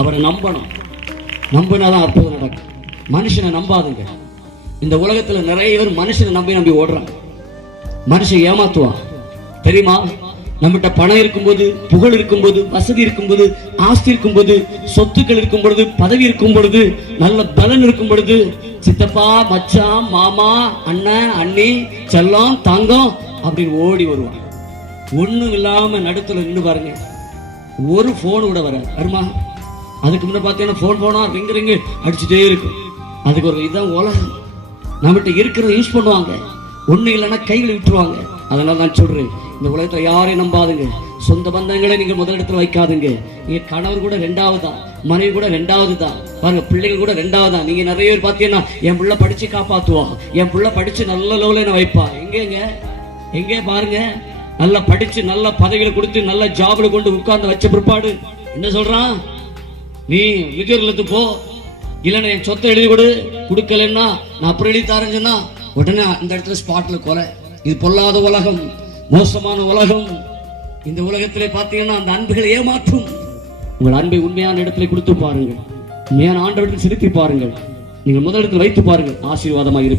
அவரை நம்பணும். நம்பினாதான் அற்புதம் நடக்கும். மனுஷனை நம்பாதுங்க. இந்த உலகத்துல நிறைய பேர் மனுஷனை நம்பி ஓடுறாங்க. மனுஷன் ஏமாத்துவான் தெரியுமா? நம்மகிட்ட பணம் இருக்கும்போது, புகழ் இருக்கும்போது, வசதி இருக்கும்போது, ஆஸ்தி இருக்கும்போது, சொத்துக்கள் இருக்கும் பொழுது, பதவி இருக்கும் பொழுது, நல்ல பலன் இருக்கும் பொழுது, சித்தப்பா, மச்சான், மாமா, அண்ணன், அண்ணி, செல்லம், தங்கம் அப்படின்னு ஓடி வருவாங்க. ஒண்ணும் இல்லாம நடுத்துல நின்று பாருங்க, ஒரு போன் கூட வர வருமா? அதுக்கு முன்ன பாத்தீங்கன்னா போனா ரிங்கு அடிச்சுட்டே இருக்கும். அதுக்கு ஒரு இதான் உலகம். நம்மகிட்ட இருக்கிறத யூஸ் பண்ணுவாங்க. ஒண்ணு இல்லைன்னா கைகளை விட்டுருவாங்க. அதனால நான் சொல்றேன், இந்த உலகத்துல யாரையும் நம்பாதுங்க. சொந்த பந்தங்களை நீங்க முதலிடத்துல வைக்காதுங்க. நீங்க கணவர் கூட ரெண்டாவதா, மனைவி கூட ரெண்டாவது தான் பாருங்க, பிள்ளைகள் கூட ரெண்டாவது தான். நீங்க நிறைய பேர் பாத்தீங்கன்னா என் பிள்ளை படிச்சு காப்பாத்துவா, என் பிள்ளை படிச்சு நல்ல லெவலில் வைப்பா. எங்கே பாருங்க, நல்லா படிச்சு நல்ல பதவிகளை கொடுத்து நல்ல ஜாப்ல கொண்டு உட்கார்ந்து வச்ச பிற்பாடு என்ன சொல்றான்? நீ விகர்லத்து போ, இல்லைன்னா என் சொத்தை எழுதி கொடுக்கலன்னா நான் அப்புறம் எழுதி தாரேன்னா உடனே அந்த இடத்துல ஸ்பாட்ல கொலை. இது பொல்லாத உலகம், மோசமான உலகம். இந்த உலகத்திலே பார்த்தீங்கன்னா அந்த அன்புகளை ஏமாற்றும். உங்கள் அன்பை உண்மையான இடத்துல கொடுத்து பாருங்கள், உண்மையான ஆண்டவரிடத்தில் செலுத்தி பாருங்கள், நீங்கள் முதலிடத்தில் வைத்து பாருங்கள், ஆசீர்வாதமாக இருப்பீர்கள்.